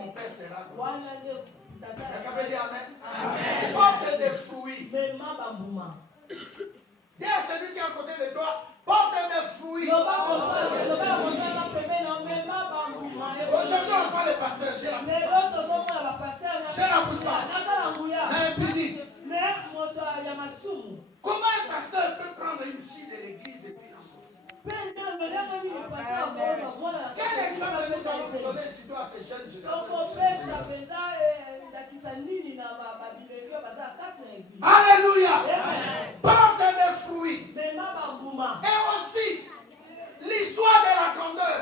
mon Père sera glorifié. Amen. Amen. Porte des fruits. Dis à celui qui est à côté de toi, porte des fruits. Aujourd'hui encore les pasteurs, j'ai la puissance. J'ai la puissance. L'infini. Comment un pasteur peut prendre une fille de l'église et puis l'enfoncer? Quel exemple nous allons vous donner surtout à ces jeunes générations? Alléluia. Porte des fruits. Et aussi, l'histoire de la grandeur,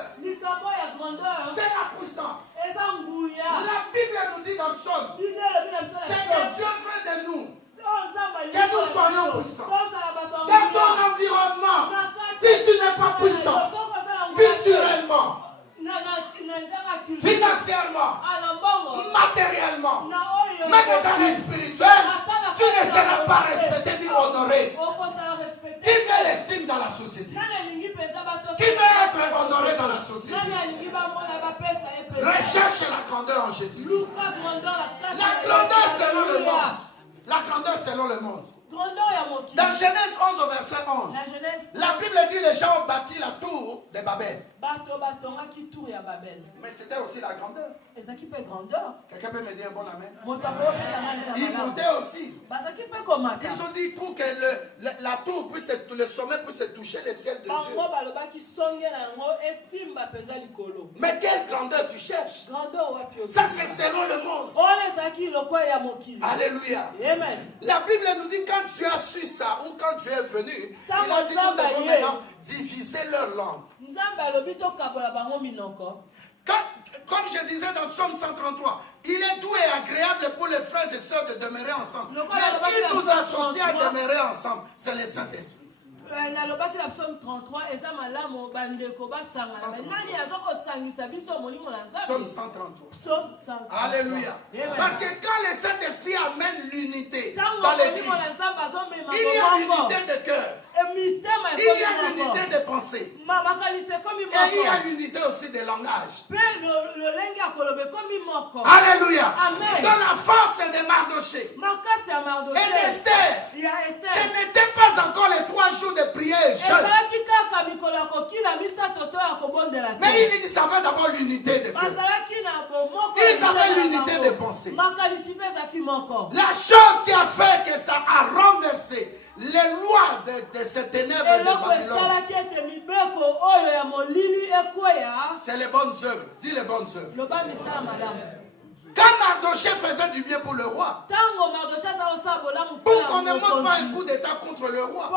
c'est la puissance. La Bible nous dit dans le psaume, c'est que Dieu veut de nous que nous soyons puissants. Dans ton environnement, si tu n'es pas puissant, culturellement, financièrement, matériellement, même dans le spirituel, tu ne seras pas respecté ni honoré. Qui veut l'estime dans la société? Qui veut être honoré dans la société? Recherche la grandeur en Jésus-Christ. La grandeur selon le monde. La grandeur selon le monde. Dans Genèse 11 au verset 11, la Bible dit les gens ont bâti la tour de Babel. Mais c'était aussi la grandeur. Quelqu'un peut me dire un bon amen? Ils montaient aussi. Ils ont dit pour que la tour puisse, le sommet puisse toucher le ciel de Dieu. Mais quelle grandeur tu cherches? Ça c'est selon le monde. Alléluia. La Bible nous dit quand tu as su ça ou quand tu es venu, il a dit nous devons maintenant diviser leur langue. Comme je disais dans Psaume 133, il est doux et agréable pour les frères et sœurs de demeurer ensemble. Mais qui nous associe à demeurer ensemble? C'est le Saint-Esprit. Psaume 133. Alléluia. Parce que quand le Saint-Esprit amène l'unité dans l'église, il y a l'unité de cœur. Il y a l'unité de pensée. Et il y a l'unité aussi de langage. Alléluia. Dans la force de Mardoché et d'Esther, ce n'était pas encore les 3 jours de prière jeûne. Mais il dit ça avait d'abord l'unité de cœur. Ils avaient l'unité de pensée. La chose qui a fait que ça a renversé les lois de ces ténèbres de Babylone, c'est les bonnes œuvres. Dis les bonnes œuvres. Quand Mardoché faisait du bien pour le roi, pour qu'on ne monte pas un coup d'état contre le roi,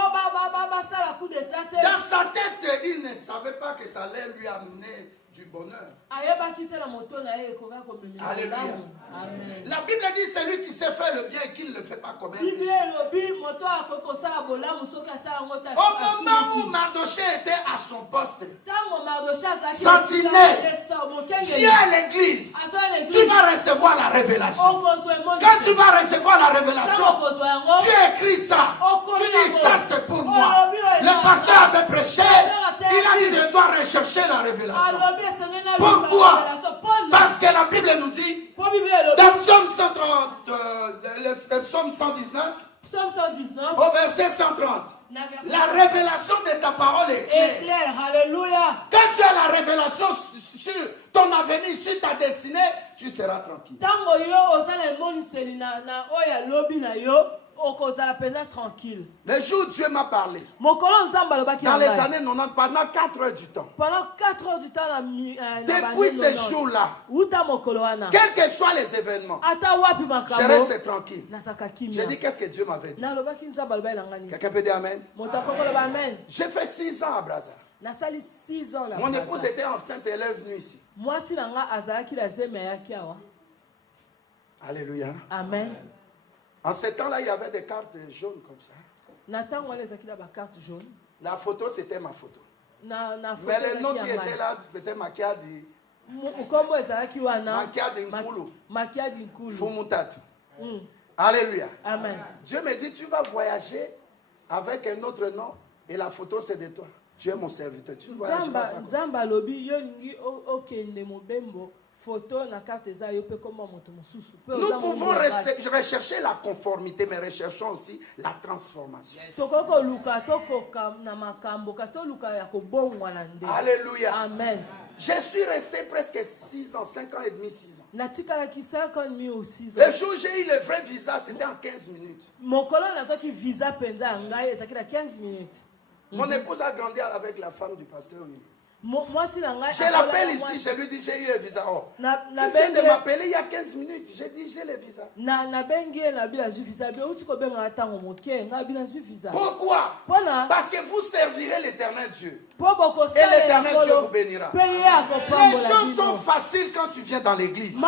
dans sa tête, il ne savait pas que ça allait lui amener du bonheur. Alléluia. Amen. La Bible dit celui qui sait faire le bien et qui ne le fait pas comme un péché. Au moment où Mardoché était à son poste, sentinelle, viens à l'église, tu vas recevoir la révélation. Quand tu vas recevoir la révélation, tu écris ça. Tu dis ça c'est pour moi. Le pasteur avait prêché, il a dit je dois rechercher la révélation. Pourquoi? Parce que la Bible nous dit, dans Psaume 130, le Psaume 119, au verset 130, la révélation de ta parole est claire. Alléluia. Quand tu as la révélation sur ton avenir, sur ta destinée, tu seras tranquille. Le jour où Dieu m'a parlé, dans les années 90, pendant 4 heures du temps, depuis ces jours-là, quels que soient les événements, je reste tranquille. J'ai dit qu'est-ce que Dieu m'avait dit. Quelqu'un peut dire Amen? J'ai fait 6 ans à Brazza. Mon épouse était enceinte et elle est venue ici. Alléluia. Amen. En ce temps-là, il y avait des cartes jaunes comme ça. La photo, c'était ma photo. Mais le nom qui était là, c'était Makiadi. Makiadi Nkulu. Fumutatu. Alléluia. Amen. Dieu me dit, tu vas voyager avec un autre nom et la photo, c'est de toi. Tu es mon serviteur. Tu ne voyages pas. Nous pouvons rechercher la conformité, mais recherchons aussi la transformation. Alléluia. Amen. Je suis resté presque 6 ans, 5 ans et demi, 6 ans. Le jour où j'ai eu le vrai visa, c'était en 15 minutes. Mon épouse a grandi avec la femme du pasteur. Je l'appelle ici, je lui dis j'ai eu un visa. Oh. Tu viens de m'appeler il y a 15 minutes. J'ai dit j'ai le visa. Pourquoi? Parce que vous servirez l'éternel Dieu. Et l'éternel Dieu vous bénira. Les choses sont faciles quand tu viens dans l'église. Les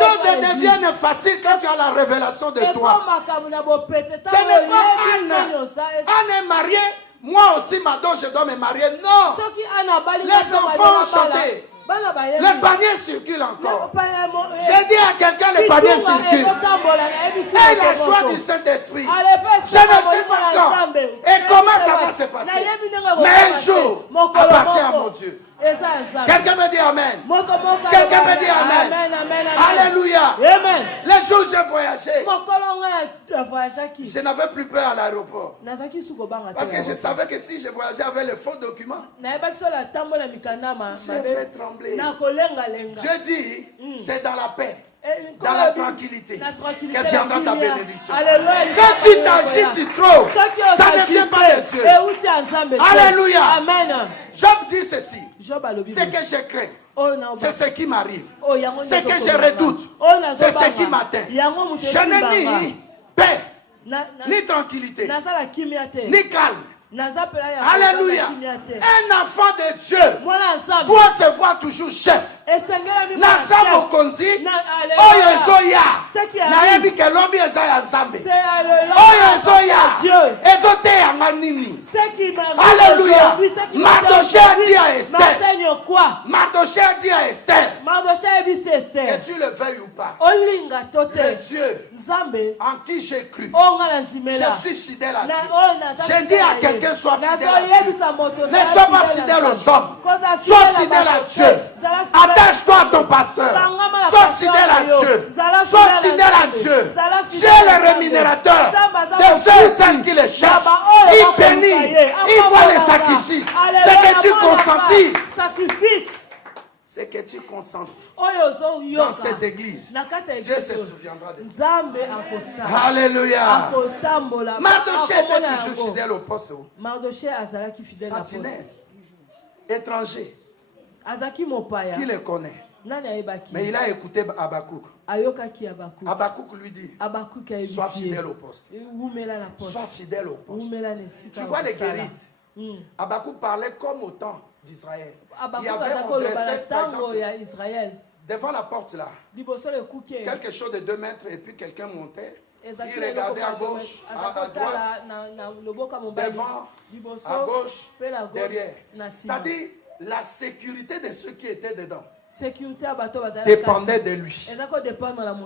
choses deviennent faciles quand tu as la révélation de toi. Ce n'est pas Anne. Anne est mariée. Moi aussi, maintenant, je dois me marier. Non. Les enfants ont chanté. Le panier circule encore. J'ai dit à quelqu'un, le panier circule. Et la joie du Saint-Esprit. Je ne sais pas quand. Et comment ça va se passer. Mais un jour, appartient à mon Dieu. Quelqu'un me dit Amen. Quelqu'un me dit Amen. Alléluia. Les jours où j'ai voyagé, je n'avais plus peur à l'aéroport. Parce que je savais que si je voyageais avec les faux documents, je vais trembler. Dieu dit, c'est dans la paix, dans la tranquillité, que viendra ta bénédiction. Quand tu t'agites trop, ça ne vient pas de Dieu. Alléluia. Job dit ceci. Ce que je crains, c'est ce qui m'arrive. Ce que je redoute, c'est ce qui m'atteint. Je n'ai ni paix, ni tranquillité, ni calme. Alléluia. Un enfant de Dieu doit se voir toujours chef. Naza mokonzi oyo ezoya nayebi ke lobi eza ya nzambe oyo ezoya ezoteyanga nini. Alléluia. Mardoché a dit à Esther, que tu le veuilles ou pas, le Dieu en qui j'ai cru, je suis fidèle à Dieu. Je dis à quelqu'un, sois fidèle à Dieu. Ne sois pas fidèle aux hommes, sois fidèle à Dieu. Attache-toi à ton pasteur. Sois fidèle à Dieu. Sois fidèle à Dieu. Dieu est le rémunérateur de ceux et celles qui le cherchent. Il bénit. Il voit les sacrifices. C'est que tu consentis. Ce que tu consentis dans cette église, Dieu se souviendra de toi. Alléluia. Mardoché était toujours fidèle au poste. Sentinelle, étranger, qui le connaît. Mais il a écouté Habakkuk. Habakkuk lui dit, sois fidèle au poste. Sois fidèle au poste. Tu vois les guérites. Habakkuk parlait comme au temps d'Israël. Il y avait un dressé, par exemple, devant la porte là, quelque chose de 2 mètres, et puis quelqu'un montait. Il regardait à gauche, à droite, devant, à gauche, derrière. C'est-à-dire la sécurité de ceux qui étaient dedans dépendait de lui.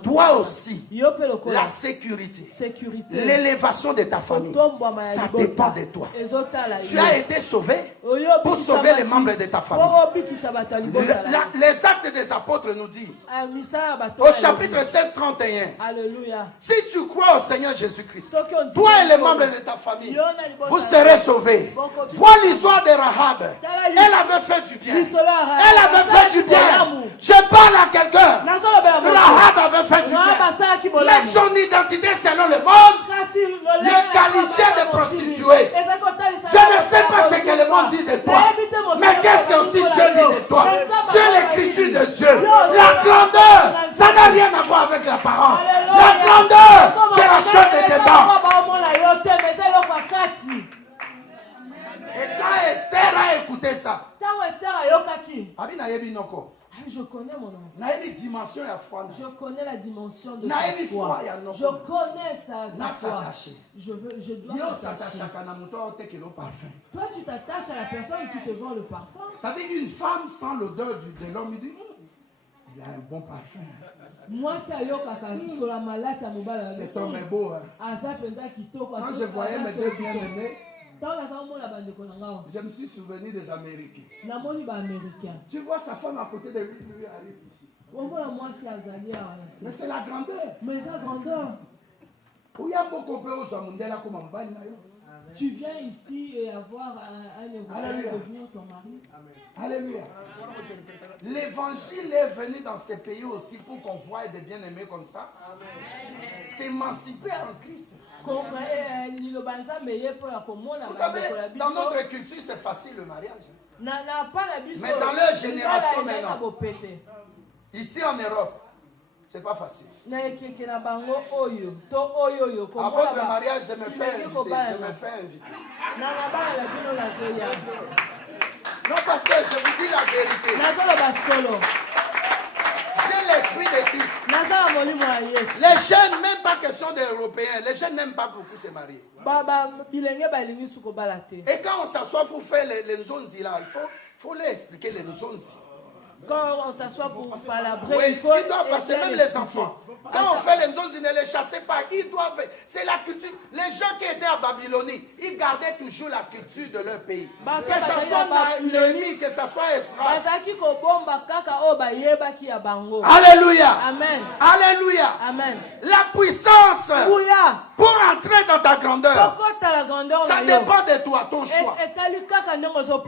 Toi aussi, la sécurité, l'élévation de ta famille, ça dépend de toi. Tu as été sauvé pour sauver les membres de ta famille. Les actes des apôtres nous disent, au chapitre 16-31, si tu crois au Seigneur Jésus-Christ, toi et les membres de ta famille, vous serez sauvés. Vois l'histoire de Rahab. Elle avait fait du bien. Elle avait fait du bien. Je parle à quelqu'un. Rahab avait fait du bien. Mais son identité selon le monde le qualifiait de prostituée. Je ne sais pas ce que le monde dit de toi. Mais qu'est-ce que aussi Dieu dit de toi? C'est l'écriture de Dieu. La grandeur, ça n'a rien à voir avec l'apparence. La grandeur, c'est la chose de dedans. Et quand Esther a écouté ça, je connais mon nom. Je connais la dimension de ta foi. Je connais sa foi. Je dois m'attacher. Toi, tu t'attaches à la personne qui te vend le parfum. Ça dit une femme sans l'odeur de l'homme, il dit, il a un bon parfum. Cet homme est beau. Hein. Quand je voyais mes 2 bien-aimés, Je me suis souvenu des Américains. Tu vois sa femme à côté de lui, lui arrive ici. Mais c'est la grandeur. Tu viens ici et avoir un Européen devenir ton mari. Alléluia. L'évangile est venu dans ces pays aussi pour qu'on voie des bien-aimés comme ça. S'émanciper en Christ. Vous savez, dans notre culture, c'est facile le mariage. Mais dans leur génération maintenant, ici en Europe, c'est pas facile. À votre mariage, je me fais inviter. Non, parce que je vous dis la vérité. J'ai l'esprit de Christ. Les jeunes, même pas question des Européens, les jeunes n'aiment pas beaucoup se marier. Et quand on s'assoit pour faire les nzonzi là, il faut leur expliquer les nzonzi. Quand on s'assoit pour palabrer, oui, il doit passer, même les enfants. Quand on fait les nzonzi, ne les chassez pas. Ils doivent. C'est la culture. Les gens qui étaient à Babylonie, ils gardaient toujours la culture de leur pays. Que ce soit Néhémie, que ce soit Esdras. Alléluia. Amen. Alléluia. Amen. La puissance pour entrer dans ta grandeur, ça dépend de toi, ton choix.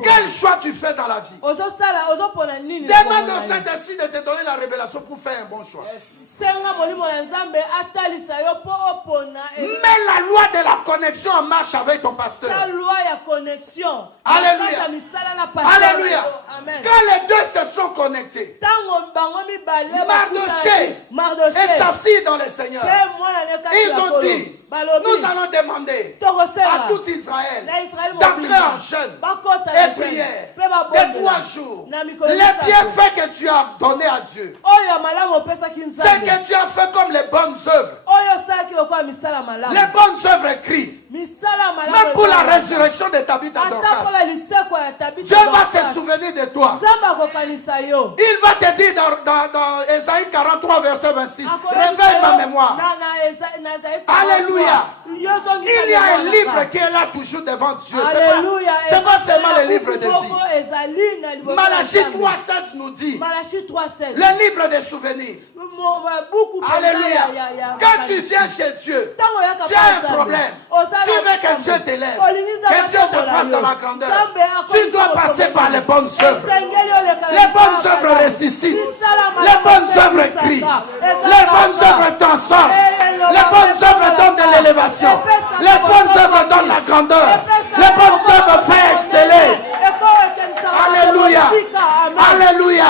Quel choix tu fais dans la vie? Demande au Saint-Esprit de te donner la révélation pour faire un bon choix. Mets la loi de la connexion en marche avec ton pasteur. Connexion. Alléluia. Alléluia. Quand les deux se sont connectés, Mardoché et sa fille dans le Seigneur, ils ont dit, nous allons demander à tout Israël d'entrer en jeûne et prière de 3 jours. Les bienfaits que tu as donnés à Dieu, c'est que tu as fait comme les bonnes œuvres. Les bonnes œuvres écrites. Même pour la résurrection de Tabitha Dorcas, Dieu va se souvenir de toi. Il va te dire dans Ésaïe 43 verset 26, réveille ma mémoire. Alléluia. Il y a un livre qui est là toujours devant Dieu. C'est pas seulement le livre de vie. Malachie 3:16 nous dit le livre des souvenirs. Alléluia. Quand tu viens chez Dieu, tu as un problème. Tu veux que Dieu t'élève, que Dieu te fasse dans la grandeur. Tu dois passer par les bonnes œuvres. Les bonnes œuvres ressuscitent. Les bonnes œuvres crient. Les bonnes œuvres transforment. Les bonnes œuvres donnent de l'élévation. Les bonnes œuvres donnent la grandeur. Les bonnes œuvres font exceller. Alléluia. Alléluia.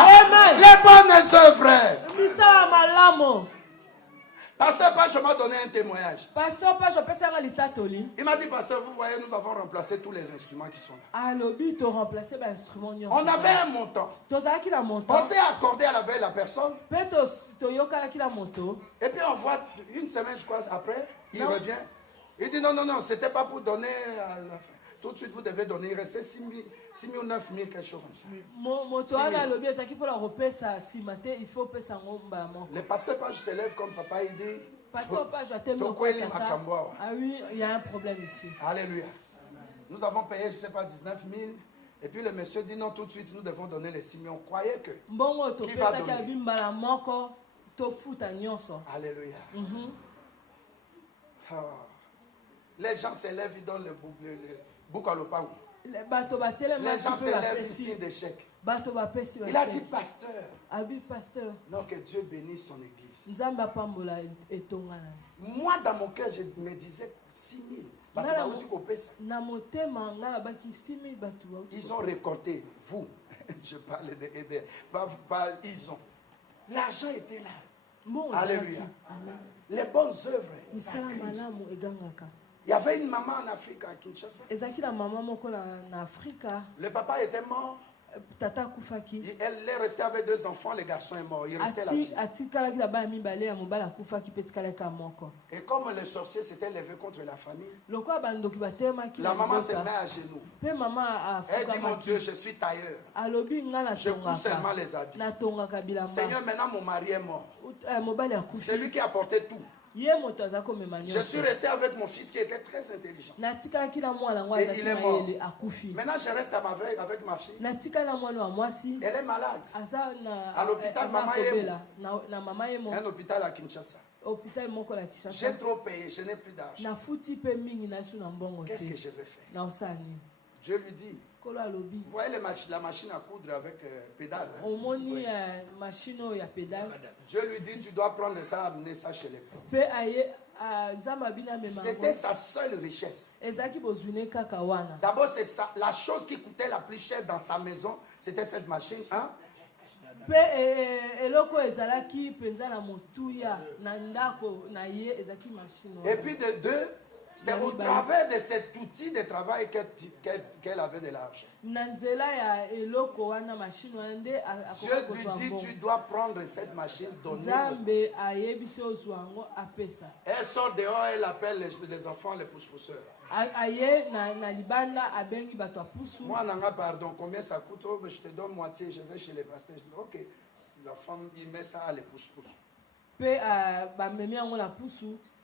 Les bonnes œuvres. Pasteur Page m'a donné un témoignage. Il m'a dit, pasteur, vous voyez, nous avons remplacé tous les instruments qui sont là. On avait un montant. On s'est accordé à la veille la personne. Et puis on voit une semaine, je crois, après, il revient. Il dit, non, c'était pas pour donner à la fin. Tout de suite, vous devez donner. Il restait 6 000 ou 9 000, quelque chose comme ça. Le pasteur Page se lève comme papa, il dit, ah oui, il y a un problème ici. Alléluia. Nous avons payé, je ne sais pas, 19 000. Et puis le monsieur dit, non, tout de suite, nous devons donner les 6 000. On croyait que. Qui va donner? Alléluia. Les gens se lèvent, ils donnent le bouc à l'opang. Les gens se lèvent ici d'échec. Il a dit, pasteur, non, que Dieu bénisse son église. Moi, dans mon cœur, je me disais 6 000. Ils ont récolté, vous, je parle de ils ont. L'argent était là. Alléluia. Les bonnes œuvres. Il y avait une maman en Afrique, à Kinshasa. Le papa était mort. Elle est restée avec 2 enfants, le garçon est mort. Il restait la fille. Et comme le sorcier s'était levé contre la famille, la maman se met à genoux. Elle dit, mon Dieu, je suis tailleur. Je couds seulement les habits. Seigneur, maintenant mon mari est mort. C'est lui qui a porté tout. Je suis resté avec mon fils qui était très intelligent. Et il est mort. Maintenant, je reste à ma veille avec ma fille. Elle est malade. À l'hôpital, un hôpital à Kinshasa. J'ai trop payé, je n'ai plus d'argent. Qu'est-ce que je vais faire? Dieu lui dit, vous voyez la machine à coudre avec pédale. Dieu lui dit, tu dois prendre ça, amener ça chez les pauvres. C'était sa seule richesse. D'abord, c'est ça. La chose qui coûtait la plus chère dans sa maison, c'était cette machine. Hein? Et puis de deux, c'est au travers de cet outil de travail qu'elle avait de l'argent. Dieu lui dit, tu dois prendre cette machine, donner. Elle sort dehors, elle appelle les enfants, les pousse-pousseurs. Moi, Nanga, pardon, combien ça coûte? Oh, je te donne moitié, je vais chez les pasteurs. Je dis, ok. La femme, il met ça à les pousse-pousse.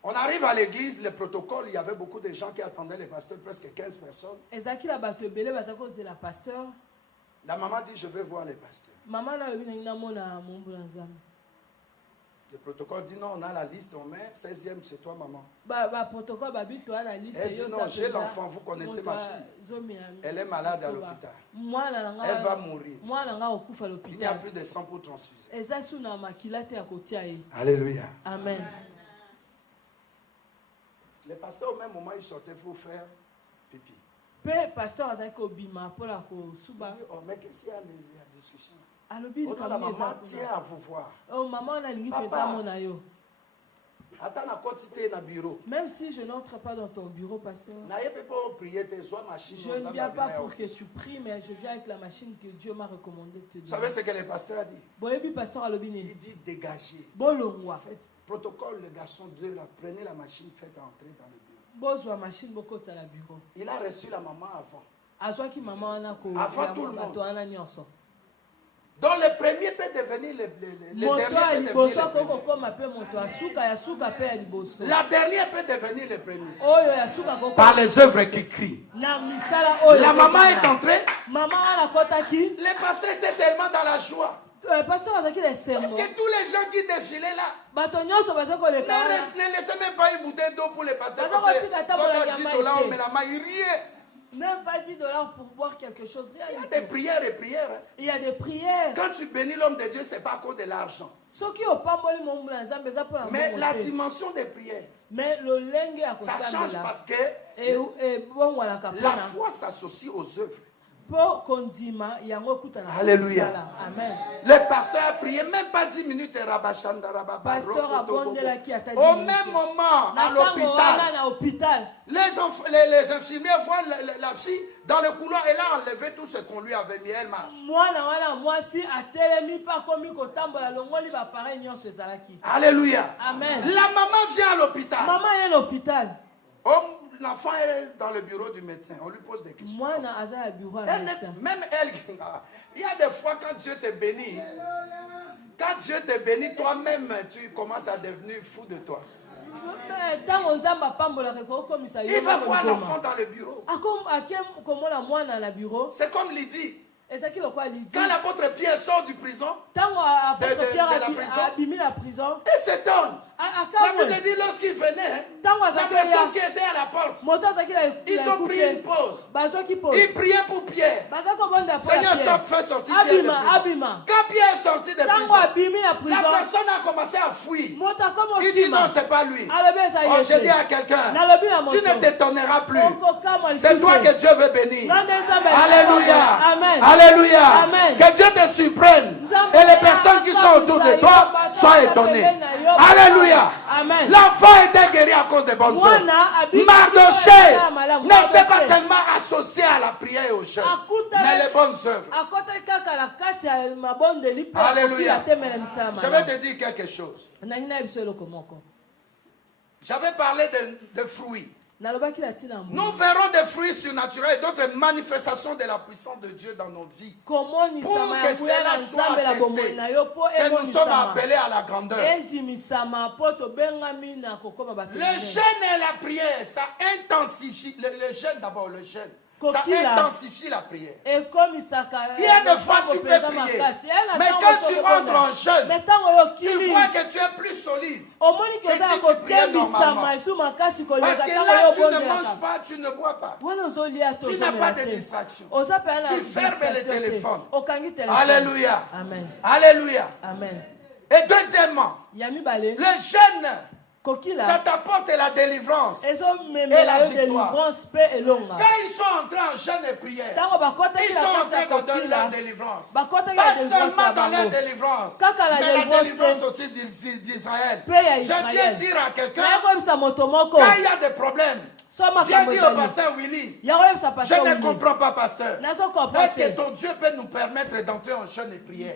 On arrive à l'église, le protocole, il y avait beaucoup de gens qui attendaient les pasteurs, presque 15 personnes. La maman dit, je veux voir les pasteurs. Le protocole dit, non, on a la liste, on met 16e, c'est toi, maman. Elle dit, non, j'ai l'enfant, vous connaissez ma fille. Elle est malade à l'hôpital. Elle va mourir. Il n'y a plus de sang pour transfuser. Alléluia. Amen. Les pasteurs, au même moment, ils sortaient pour faire pipi. Oh, mais qu'est-ce qu'il y a la discussion? La maman tient à vous voir. Papa, attends, à bureau. même si je n'entre pas dans ton bureau, pasteur, je ne viens pas pour que tu pries, mais je viens avec la machine que Dieu m'a recommandé de te donner. Vous savez ce que le pasteur a dit? Il dit dégagez. Faites protocole, le garçon de prenez la machine, faites entrer dans le bureau. Il a reçu la maman avant. Avant tout le monde. Donc le premier peut devenir le dernier peut devenir la dernière peut devenir le premier. Par les œuvres qui crient. La maman est entrée. Les pasteurs étaient tellement dans la joie. Parce que tous les gens qui défilaient là ne laissaient même pas une bouteille d'eau pour les pasteurs. Parce que $10, on met la main, ils riaient. Même pas $10 pour boire quelque chose. Rien. Il y a des prières et prières. Il y a des prières. Quand tu bénis l'homme de Dieu, ce n'est pas à cause de l'argent. Mais la dimension des prières, ça change parce que la foi s'associe aux œuvres. Alléluia. Amen. Le pasteur a prié même pas 10 minutes. Au même moment, à l'hôpital, les infirmiers voient la fille dans le couloir. Elle a enlevé tout ce qu'on lui avait mis. Elle marche. Alléluia. Amen. La maman vient à l'hôpital. Maman est à l'hôpital. L'enfant est dans le bureau du médecin. On lui pose des questions. Même elle, il y a des fois quand Dieu te bénit, toi-même, tu commences à devenir fou de toi. Il va voir l'enfant dans le bureau. C'est comme Lydie. Quand l'apôtre Pierre sort du prison, de la prison, il s'étonne. La Bible dit lorsqu'il venait, la personne qui était à la porte, ils ont pris une pause. Ils priaient pour Pierre. Seigneur, fais sortir Pierre de prison. Quand Pierre est sorti de prison, la personne a commencé à fuir. Il dit non, c'est pas lui. Oh, je dis à quelqu'un, tu ne t'étonneras plus. C'est toi que Dieu veut bénir. Alléluia. Amen. Alléluia. Amen. Que Dieu te surprenne. Et les personnes qui sont autour de toi soient étonnées. Alléluia. L'enfant était guéri à cause des bonnes œuvres. Mardochée ne s'est pas seulement associé à la prière et au jeûne, mais les bonnes œuvres. Alléluia. Je vais te dire quelque chose. J'avais parlé de fruits. Nous verrons des fruits surnaturels et d'autres manifestations de la puissance de Dieu dans nos vies. Pour que cela soit attesté, que nous sommes appelés à la grandeur. Le jeûne et la prière, ça intensifie. Le jeûne d'abord, le jeûne. Ça intensifie la prière. Il y a des fois tu peux prier, mais quand tu entres en jeûne, tu vois que tu es plus solide que si tu priais normalement. Parce que là, tu ne manges pas, tu ne bois pas. Tu n'as pas de distraction. Tu fermes les téléphones. Alléluia. Amen. Alléluia. Amen. Et deuxièmement, le jeûne, ça t'apporte la délivrance et la victoire. Quand ils sont entrés en jeûne et prière, ils sont entrés dans leur délivrance. Pas seulement dans leur délivrance, mais la délivrance aussi d'Israël. Je viens dire à quelqu'un, quand il y a des problèmes, viens dire au pasteur Willy, je ne comprends pas, pasteur. Est-ce que ton Dieu peut nous permettre d'entrer en jeûne et prière?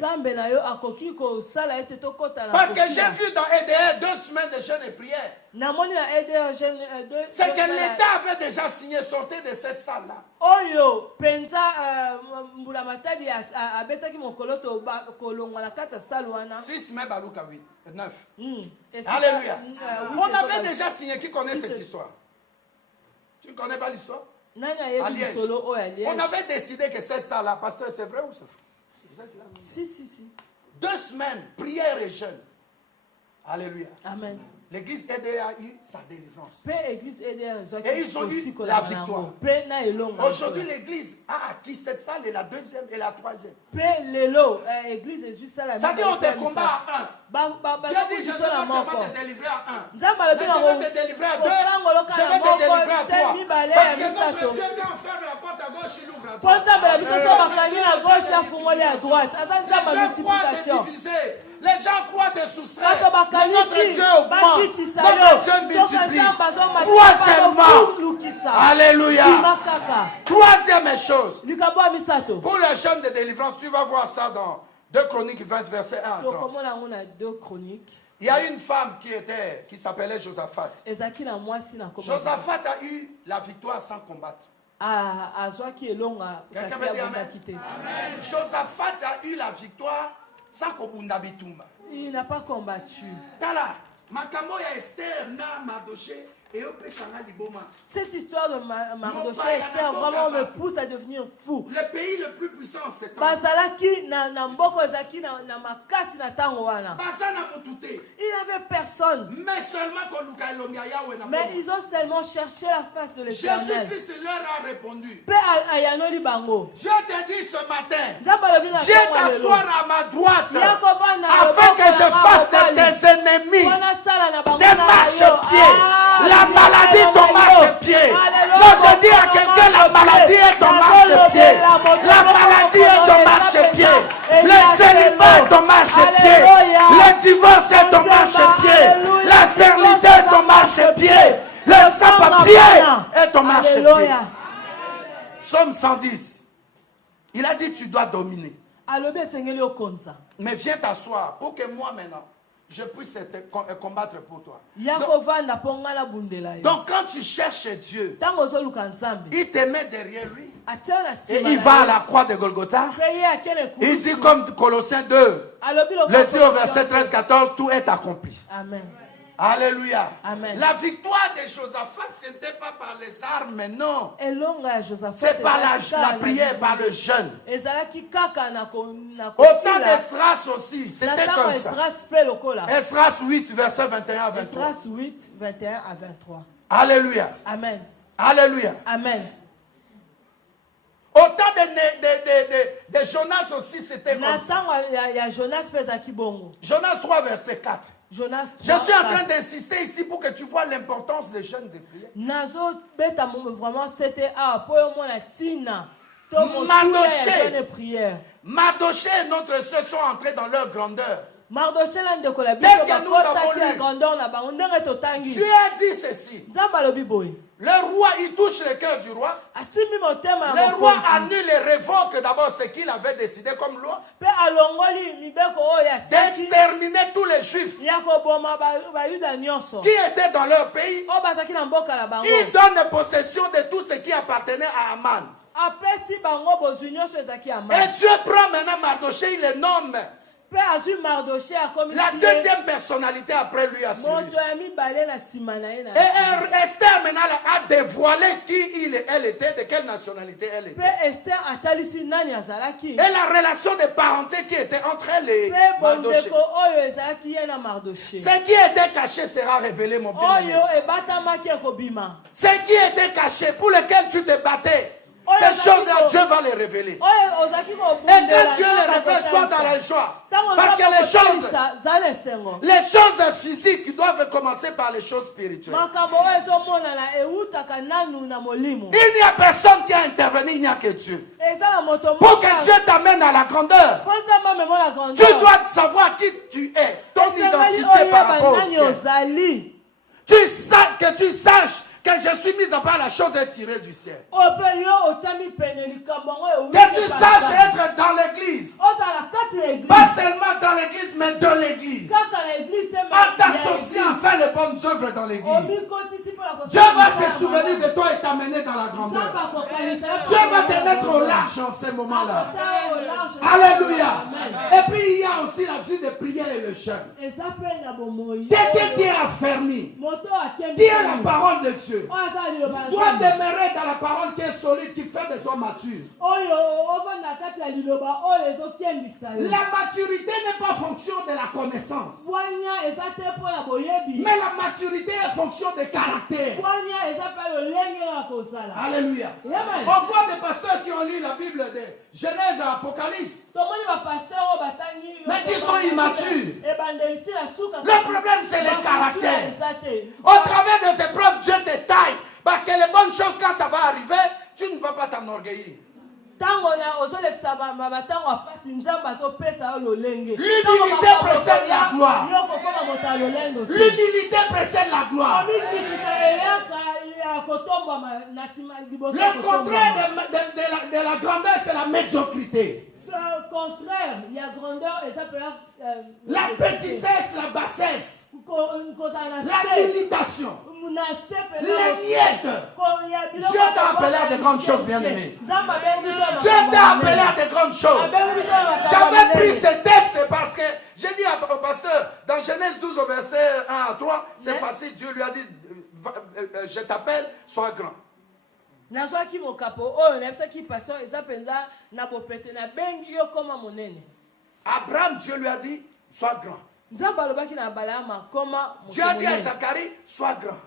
Parce que j'ai vu dans EDR 2 semaines de jeûne et prière. C'est que l'État avait déjà signé, sortez de cette salle-là. 6 mai Balouka 8, 9. Alléluia. On avait déjà signé, qui connaît cette histoire? Tu ne connais pas l'histoire? À Liège. On avait décidé que cette salle-là, pasteur, c'est vrai ou c'est faux? Si. 2 semaines, prière et jeûne. Alléluia. Amen. L'église EDR a eu sa délivrance. Et ils ont eu la victoire. Aujourd'hui, l'église a acquis cette salle et la deuxième et la troisième. Ça dit on te combat à 1. Tu as dit je ne vais pas seulement te délivrer à 1. Mais je vais te délivrer à 2. Je vais te délivrer à 3. Parce que notre Dieu, quand on ferme la porte à gauche, il ouvre à droite. Les gens croient te soustraire. Mais notre Dieu augmente. Notre Dieu multiplie. Troisièmement. Alléluia. Troisième chose. Pour le jeûne de délivrance, tu vas voir ça dans 2 Chroniques 20, verset 1 à 30. Il y a une femme qui s'appelait Josaphat. Josaphat a eu la victoire sans combattre. Quelqu'un veut dire amen? Josaphat a eu la victoire sans kobunda bitumba. Il n'a pas combattu. Tala, makambo ya Esther na Mardoché et opesanga liboma. Cette histoire de Mardoché Esther vraiment me pousse à devenir fou. Le pays le plus puissant c'est temps. Bazalaki na mboko zaki na makasi na tango wana. Bazana mutute. Il n'avait personne. Mais seulement qu'on luka elongia yawe na. Mais ils ont seulement cherché la face de l'Éternel. Jésus-Christ leur a répondu. Pe ayanoli bango. Dieu te dit ce matin. Viens t'asseoir à ma droite. Afin que je fasse de tes ennemis des marchepieds. La maladie ton marchepied. Non, je dis à quelqu'un, la maladie est ton marchepied. La maladie est ton marchepied. Le célibat est ton marchepied. Le divorce est ton marchepied. La stérilité est ton marchepied. Le sans-papier est ton marchepied. Psaume 110. Il a dit tu dois dominer. Mais viens t'asseoir pour que moi maintenant je puisse combattre pour toi. Donc quand tu cherches Dieu, il te met derrière lui. Et il va à la croix de Golgotha. Il dit comme Colossiens 2, le dit au verset 13-14, tout est accompli. Amen. Alléluia. Amen. La victoire de Josaphat, ce n'était pas par les armes, non. C'est par la prière, par le jeûne. Autant d'Esdras aussi, c'était comme ça. Esdras 8, verset 21 à 23. Esdras 8, 21 à 23. Alléluia. Amen. Alléluia. Amen. Autant de Jonas aussi, c'était comme ça. Jonas 3, verset 4. Je suis en train d'insister ici pour que tu vois l'importance des jeûnes et prières. Mardoché et notre soeur sont entrés dans leur grandeur. Dès que nous avons lu, Dieu a dit ceci. Le roi, il touche le cœur du roi. Le roi annule et révoque d'abord ce qu'il avait décidé comme loi. D'exterminer tous les les Juifs qui étaient dans leur pays, il donne possession de tout ce qui appartenait à Aman. Et Dieu prend maintenant Mardochée, il le nomme la deuxième personnalité après lui à celui. Et Esther maintenant a dévoilé qui elle était, de quelle nationalité elle était. Et la relation de parenté qui était entre elle et Mardochée. Ce qui était caché sera révélé, mon bien-aimé. Ce qui était caché, pour lequel tu te battais, ces choses-là, Dieu va les révéler. Et quand Dieu les révèle, sois dans la joie. Parce que les choses physiques doivent commencer par les choses spirituelles. Il n'y a personne qui a intervenu, il n'y a que Dieu. Pour que Dieu t'amène à la grandeur, tu dois savoir qui tu es, ton identité par rapport au ciel. Que tu saches que je suis mis à part, la chose est tirée du ciel. Que tu saches être dans l'église. Pas seulement dans l'église, mais de l'église. En t'associant à faire les bonnes œuvres dans l'église. Dieu va se souvenir de toi et t'amener dans la grandeur. Dieu va te mettre au large en ce moment-là. Alléluia. Et puis il y a aussi la vie de prière et le jeûne. Quelqu'un qui est affermi, qui a la parole de Dieu, doit demeurer dans la parole qui est solide, qui fait de toi mature. La maturité n'est pas fonction de la connaissance, mais la maturité est fonction de caractère. Alléluia. On voit des pasteurs qui ont lu la Bible de Genèse à Apocalypse, mais qui sont immatures. Le problème, c'est le caractère. Au travers de ces preuves, Dieu te taille. Parce que les bonnes choses, quand ça va arriver, tu ne vas pas t'enorgueillir. L'humilité précède la gloire. L'humilité précède la gloire. Le contraire de la grandeur, c'est la médiocrité. Le contraire, il y a grandeur et ça peut être la petitesse, la bassesse, la limitation, les miettes. Dieu t'a appelé à de grandes choses, bien-aimés. Dieu t'a appelé à de grandes choses. J'avais pris ce texte parce que j'ai dit au pasteur, dans Genèse 12 au verset 1 à 3, c'est facile, Dieu lui a dit, je t'appelle, sois grand. Abraham, Dieu lui a dit, sois grand. Dieu a dit à Zacharie, sois grand.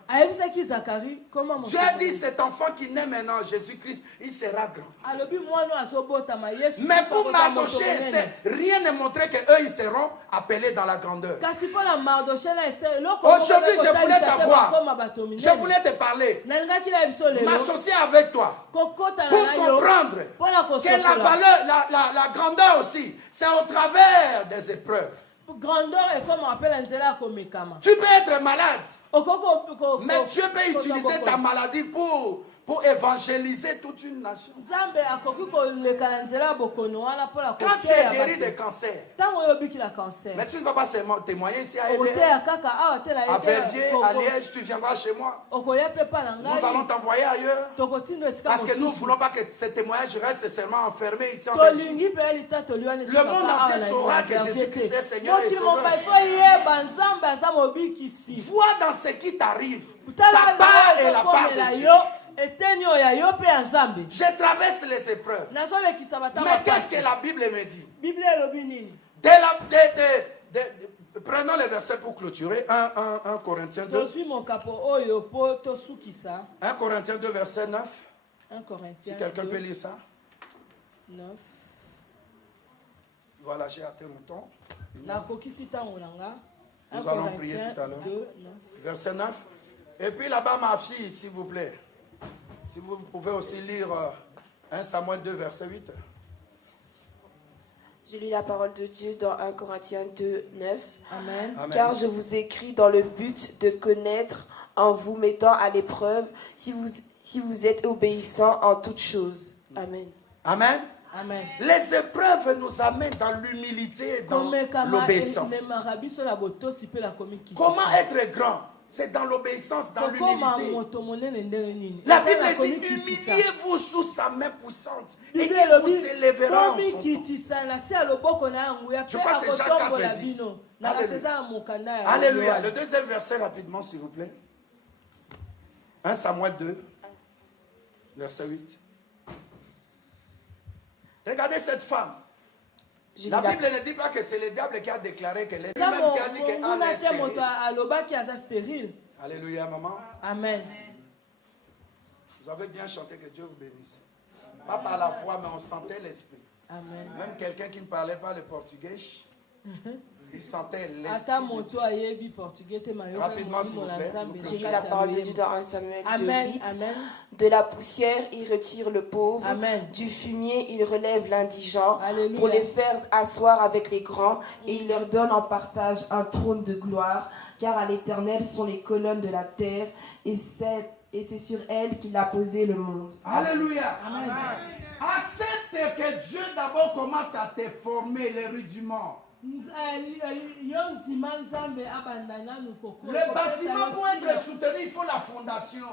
Dieu a dit, cet enfant qui naît maintenant, Jésus-Christ, il sera grand. Mais pour Mardochée et Esther, rien ne montrait qu'eux, ils seront appelés dans la grandeur. Aujourd'hui, je voulais t'avoir. Je voulais te parler. M'associer avec toi. Pour comprendre que la valeur, la grandeur aussi, c'est au travers des épreuves. Tu peux être malade, mais Dieu peut utiliser ta maladie pour évangéliser toute une nation. Quand tu es guéri de cancer, mais tu ne vas pas seulement témoigner ici à Verviers, à Liège, tu viendras chez moi. Nous allons t'envoyer ailleurs. Parce que nous ne voulons pas que ce témoignage reste seulement enfermé ici en Belgique. Le monde entier saura que Jésus-Christ est Seigneur et Sauveur. Vois dans ce qui t'arrive ta part et la part de Dieu. Je traverse les épreuves. Mais qu'est-ce que la Bible me dit? Prenons les versets pour clôturer. 1 Corinthiens 2. 1 Corinthiens 2, verset 9. Si quelqu'un peut lire ça. 9. Voilà, j'ai atteint mon temps. Nous allons prier tout à l'heure. Verset 9. Et puis là-bas, ma fille, s'il vous plaît. Si vous pouvez aussi lire 1 Samuel 2, verset 8. Je lis la parole de Dieu dans 1 Corinthiens 2, 9. Amen. Amen. Car je vous écris dans le but de connaître en vous mettant à l'épreuve si vous êtes obéissant en toutes choses. Amen. Amen. Amen. Les épreuves nous amènent dans l'humilité et dans l'obéissance. Comment être grand? C'est dans l'obéissance, dans l'humilité. La Bible dit, humiliez-vous sous sa main puissante et il vous élèvera en son temps. Je crois que c'est Jacques 4:10. Alléluia. Alléluia. Le deuxième verset rapidement, s'il vous plaît. 1 Samuel 2, verset 8. Regardez cette femme. La Bible ne dit pas que c'est le diable qui a déclaré qu'elle est lui-même qui a dit qu'elle est stérile. Alléluia, maman. Amen. Vous avez bien chanté, que Dieu vous bénisse. Pas par la voix, mais on sentait l'esprit. Amen. Même quelqu'un qui ne parlait pas le portugais, il sentait l'esprit. Rapidement, s'il vous plaît. J'ai lu la parole de Dieu dans 1 Samuel 2, Amen. 8. Amen. De la poussière, il retire le pauvre. Amen. Du fumier, il relève l'indigent. Alléluia. Pour les faire asseoir avec les grands. Et il leur donne en partage un trône de gloire. Car à l'Éternel sont les colonnes de la terre. Et c'est sur elles qu'il a posé le monde. Alléluia. Amen. Accepte que Dieu d'abord commence à te former les rudiments. Le bâtiment pour être soutenu, il faut la fondation.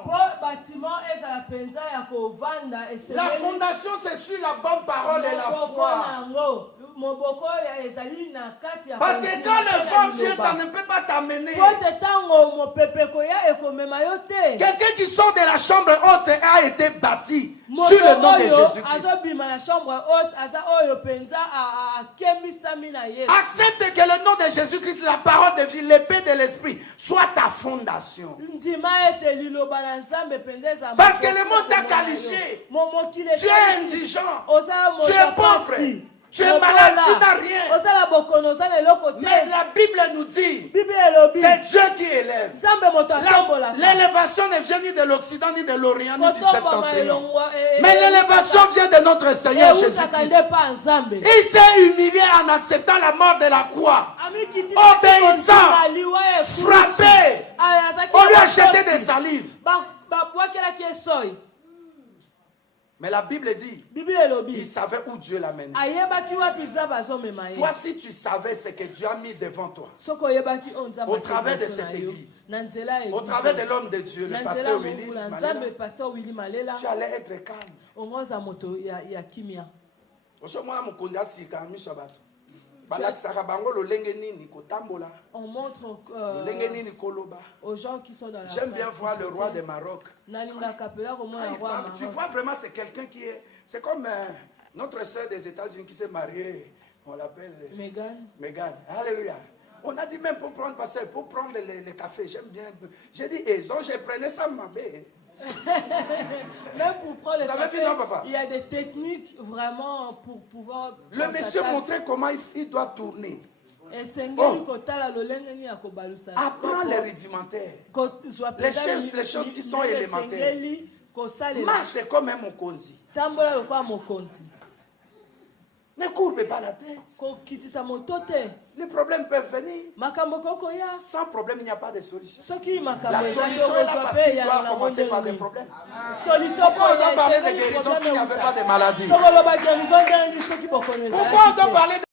La fondation, c'est sur la bonne parole et la foi. Parce que quand le femme vient, ça ne peut pas t'amener. Quelqu'un qui sort de la chambre haute a été bâti sur le nom de Jésus-Christ. Accepte que le nom de Jésus-Christ, la parole de vie, l'épée de l'esprit, soit ta fondation. Parce que le monde t'a qualifié. Tu es indigent. Tu es pauvre. Tu es malade, tu n'as rien. Mais la Bible nous dit, c'est Dieu qui élève. L'élévation ne vient ni de l'Occident, ni de l'Orient, ni du septentrion. Mais l'élévation vient de notre Seigneur Jésus-Christ. Il s'est humilié en acceptant la mort de la croix. Obéissant, frappé. On lui a jeté des salives. Mais la Bible dit, il savait où Dieu l'a mené. Toi, si tu savais ce que Dieu a mis devant toi, au travers de cette église, au travers de l'homme de Dieu, le pasteur Willy Malela, tu allais être calme. On montre aux gens qui sont dans la J'aime bien voir le roi de Maroc. Tu vois vraiment, c'est quelqu'un qui est... C'est comme notre sœur des États-Unis qui s'est mariée. On l'appelle... Meghan. Alléluia. On a dit même pour prendre, parce que pour prendre le café, j'aime bien. J'ai dit, donc je prenais ça, ma belle. Même pour prendre le café, vu, non, papa? Il y a des techniques vraiment pour pouvoir... Le monsieur montrait comment il doit tourner. Apprends les rudimentaires. Les choses qui sont élémentaires. Marche comme un mokonzi. Ne courbe pas la tête. Les problèmes peuvent venir. Sans problème, il n'y a pas de solution. La solution est là parce qu'il doit commencer par des problèmes. Pourquoi on doit parler de guérison s'il n'y avait pas de maladie? Pourquoi on doit parler de